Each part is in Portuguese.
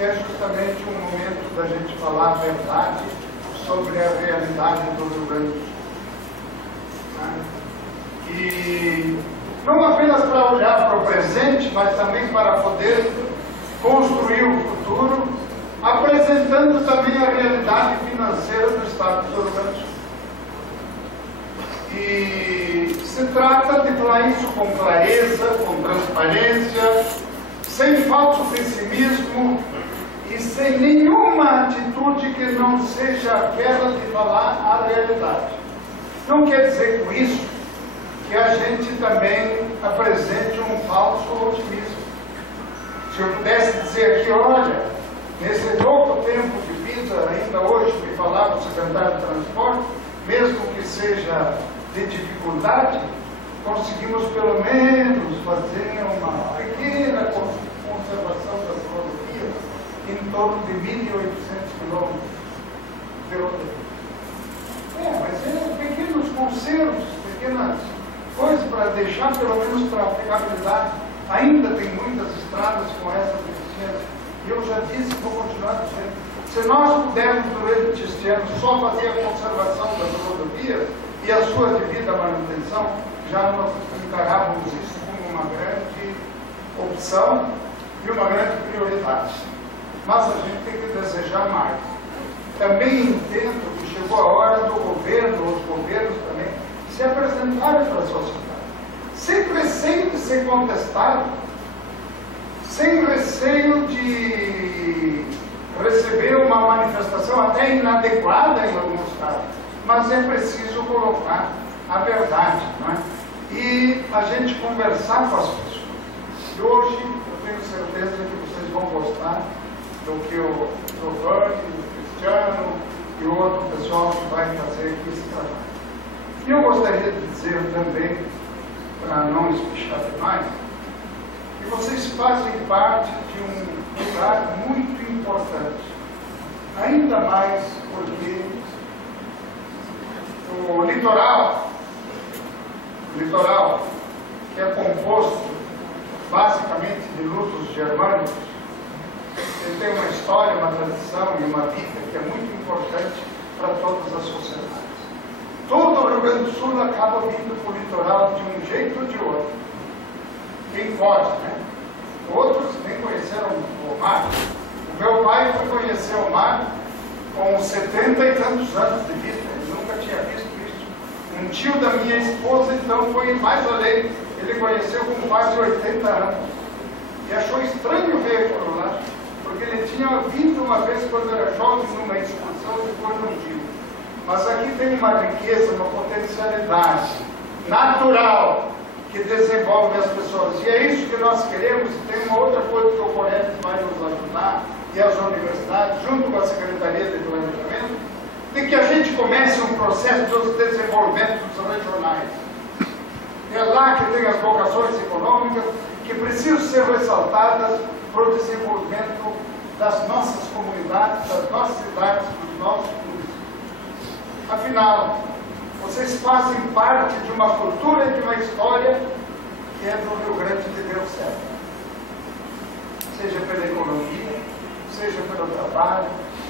que é justamente um momento da gente falar a verdade sobre a realidade do Rio Grande do Sul. E não apenas para olhar para o presente, mas também para poder construir o futuro, apresentando também a realidade financeira do Estado do Rio Grande do Sul. E se trata de falar isso com clareza, com transparência, sem falso pessimismo e sem nenhuma atitude que não seja aquela de falar a realidade. Não quer dizer com isso que a gente também apresente um falso otimismo. Se eu pudesse dizer aqui, olha, nesse pouco tempo de vida, ainda hoje me falava o secretário de Transporte, mesmo que seja de dificuldade, conseguimos pelo menos fazer uma pequena conservação das rodovias em torno de 1.800 quilômetros de rodovia. Mas pequenos consertos, pequenas coisas para deixar pelo menos para a aplicabilidade. Ainda tem muitas estradas com essa deficiência. E eu já disse e vou continuar dizendo, se nós pudermos durante este ano só fazer a conservação das rodovias e a sua devida manutenção, já nós encarávamos isso como uma grande opção e uma grande prioridade. Mas a gente tem que desejar mais. Também entendo que chegou a hora do governo, os governos também, se apresentarem para a sociedade, sem receio de ser contestado, sem receio de receber uma manifestação até inadequada em alguns casos, mas é preciso colocar a verdade, não é? E a gente conversar com as pessoas. E hoje eu tenho certeza que vocês vão gostar do que o Giovanni, o Cristiano e o outro pessoal que vai fazer aqui esse trabalho. E eu gostaria de dizer também, para não espichar demais, que vocês fazem parte de um lugar muito importante, ainda mais porque o litoral, que é composto basicamente de lusos germânicos, ele tem uma história, uma tradição e uma vida que é muito importante para todas as sociedades. Todo o Rio Grande do Sul acaba vindo para o litoral de um jeito ou de outro. Quem pode, né? Outros nem conheceram o mar. O meu pai foi conhecer o mar com 70 e tantos anos de vida. Ele nunca tinha visto isso. Um tio da minha esposa, então, foi mais além. Ele conheceu com quase 80 anos. E achou estranho ver aquilo lá, porque ele tinha vindo uma vez quando era jovem numa excursão e depois não viu. Mas aqui tem uma riqueza, uma potencialidade natural que desenvolve as pessoas. E é isso que nós queremos. E tem uma outra coisa que o COREP vai nos ajudar, e as universidades, junto com a Secretaria de Planejamento, de que a gente comece um processo de desenvolvimento regionais. É lá que tem as vocações econômicas que precisam ser ressaltadas para o desenvolvimento das nossas comunidades, das nossas cidades, dos nossos municípios. Afinal, vocês fazem parte de uma cultura e de uma história que é do Rio Grande que deu certo. Seja pela economia, seja pelo trabalho,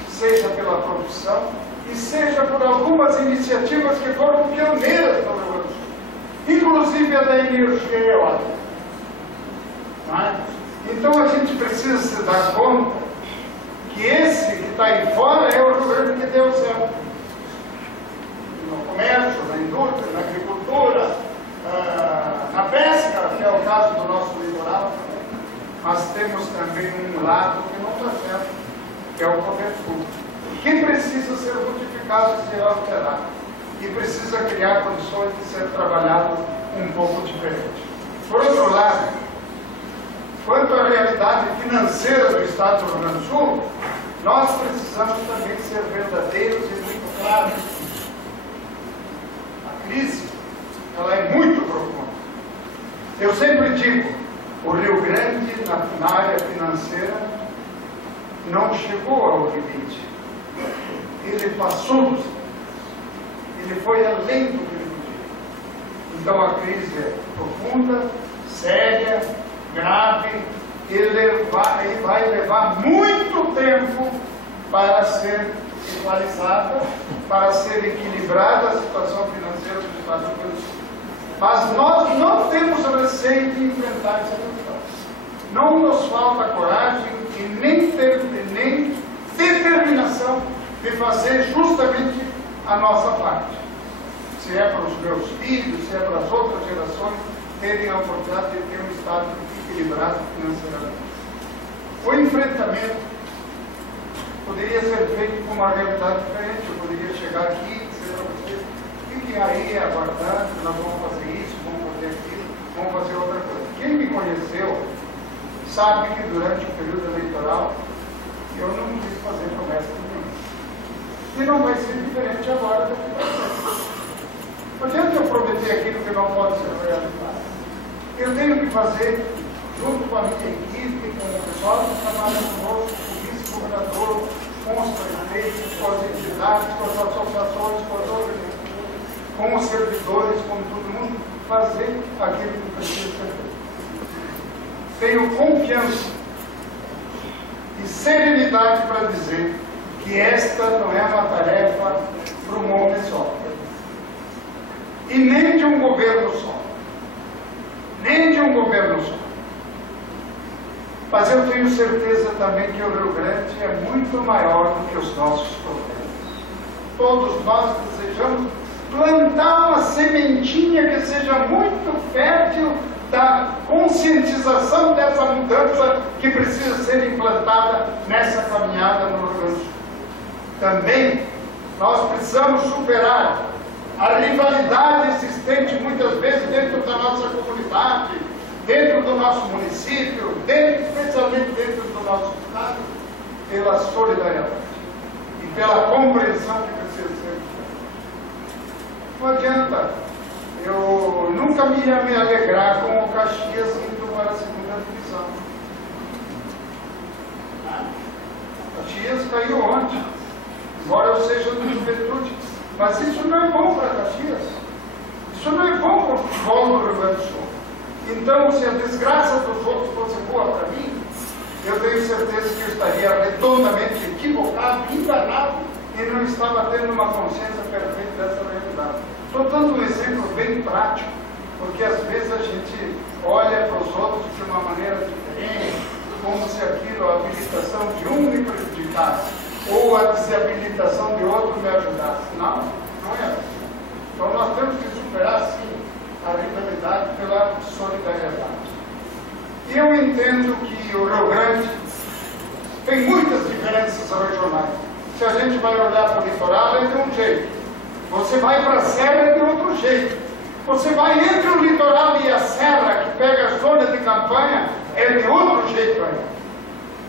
seja pela produção e seja por algumas iniciativas que foram pioneiras no Rio Grande do Sul, inclusive a da energia eólica. Então a gente precisa se dar conta que esse que está aí fora é o Rio Grande que deu certo. No comércio, na indústria, na agricultura, na pesca, que é o caso do nosso litoral também. Mas temos também um lado que não está certo, que é o poder público, que precisa ser modificado e ser alterado. E precisa criar condições de ser trabalhado um pouco diferente. Por outro lado, quanto à realidade financeira do Estado do Rio Grande do Sul, nós precisamos também ser verdadeiros e muito claros. A crise, ela é muito profunda. Eu sempre digo, o Rio Grande, na área financeira, não chegou ao limite. Ele passou, ele foi além do que ele podia. Então a crise é profunda, séria, grave, e vai levar muito tempo para ser equalizada, para ser equilibrada a situação financeira do Estado do Rio Grande do Sul. Mas nós não temos receio de enfrentar essa questão. Não nos falta coragem e nem determinação de fazer justamente a nossa parte. Se é para os meus filhos, se é para as outras gerações terem a oportunidade de ter um Estado equilibrado financeiramente. O enfrentamento poderia ser feito com uma realidade diferente. Eu poderia chegar aqui e dizer para vocês: fiquem aí aguardando, nós vamos fazer isso, vamos fazer aquilo, vamos fazer outra coisa. Quem me conheceu sabe que durante o período eleitoral eu não quis fazer promessa nenhuma. E não vai ser diferente agora do que vai ser. Não adianta eu prometer aquilo que não pode ser realizado. Eu tenho que fazer, junto com a minha equipe, com o pessoal que trabalha conosco, com o vice-governador, com os prefeitos, com as entidades, com as associações, com as organizações, com os servidores, com todo mundo, fazer aquilo que precisa ser feito. Tenho confiança e serenidade para dizer que esta não é uma tarefa para um homem só. E nem de um governo só. Nem de um governo só. Mas eu tenho certeza também que o Rio Grande é muito maior do que os nossos problemas. Todos nós desejamos plantar uma sementinha que seja muito fértil da conscientização dessa mudança que precisa ser implantada nessa caminhada no Rio Grande do Sul. Também nós precisamos superar a rivalidade existente muitas vezes dentro da nossa comunidade, dentro do nosso município, especialmente dentro do nosso estado, pela solidariedade e pela compreensão que precisa ser feita. Não adianta, eu nunca me ia me alegrar com o Caxias indo para a segunda divisão. Caxias caiu ontem, embora eu seja do Juventude, mas isso não é bom para Caxias. Isso não é bom para o futebol do Rio Grande do Sul. Então, se a desgraça dos outros fosse boa para mim, eu tenho certeza que eu estaria redondamente equivocado, enganado, e não estava tendo uma consciência perfeita dessa realidade. Estou dando um exemplo bem prático, porque às vezes a gente olha para os outros de uma maneira diferente, como se aquilo, a habilitação de um me prejudicasse, ou a desabilitação de outro me ajudasse. Não, não é assim. Então nós temos que superar, sim, a rivalidade pela solidariedade. E eu entendo que o Rio Grande tem muitas diferenças regionais. Se a gente vai olhar para o litoral, é de um jeito. Você vai para a serra, é de outro jeito. Você vai entre o litoral e a serra, que pega a zona de campanha, é de outro jeito ainda.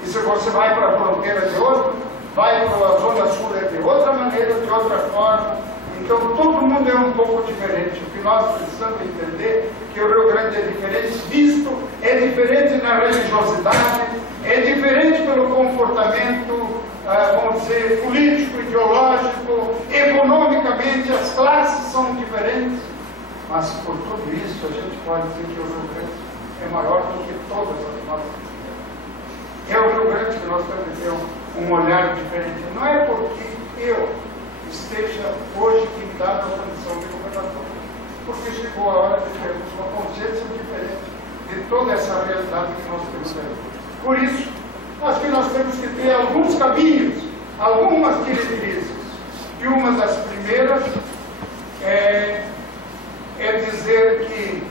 E se você vai para a fronteira, de outro, vai para a zona sul, é de outra maneira, de outra forma. Então todo mundo é um pouco diferente. O que nós precisamos entender é que o Rio Grande é diferente visto, é diferente na religiosidade, é diferente pelo comportamento, vamos dizer, político, ideológico, economicamente, as classes são diferentes. Mas por tudo isso a gente pode dizer que o Rio Grande é maior do que todas as nossas. É o Rio Grande que nós temos que ter um olhar diferente. Não é porque eu esteja hoje limitado à condição de governador, porque chegou a hora de termos uma consciência diferente de toda essa realidade que nós temos aí. Por isso, acho que nós temos que ter alguns caminhos, algumas diretrizes. E uma das primeiras é dizer que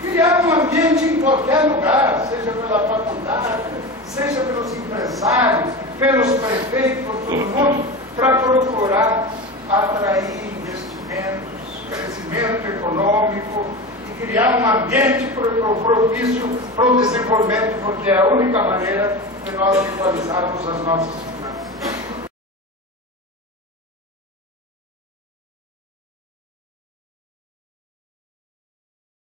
criar um ambiente em qualquer lugar, seja pela faculdade, seja pelos empresários, pelos prefeitos, por todo mundo, para procurar atrair investimentos, crescimento econômico e criar um ambiente propício para o desenvolvimento, porque é a única maneira de nós equalizarmos as nossas